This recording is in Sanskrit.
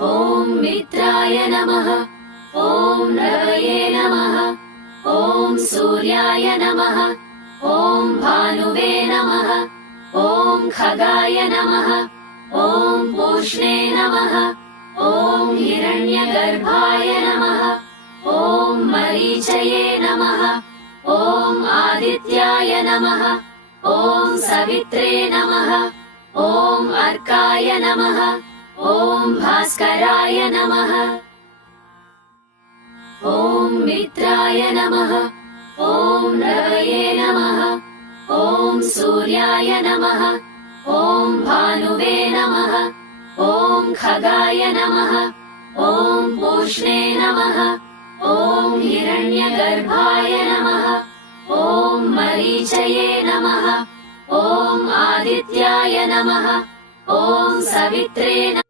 ॐ मित्राय नमः। ॐ रवये नमः। ॐ सूर्याय नमः। ॐ भानुवे नमः। ॐ खगाय नमः। ॐ पूष्णे नमः। ॐ हिरण्यगर्भाय नमः। ॐ मरीचये नमः। ॐ आदित्याय नमः। ॐ सवित्रे नमः। ॐ अर्काय नमः। ॐ भास्कराय नमः। ॐ मित्राय नमः। ॐ रवये नमः। ॐ सूर्याय नमः। ॐ भानुवे नमः। ॐ खगाय नमः। ॐ पूष्णे नमः। ॐ हिरण्यगर्भाय नमः। ॐ मरीचये नमः। ॐ आदित्याय नमः। ॐ सवित्रे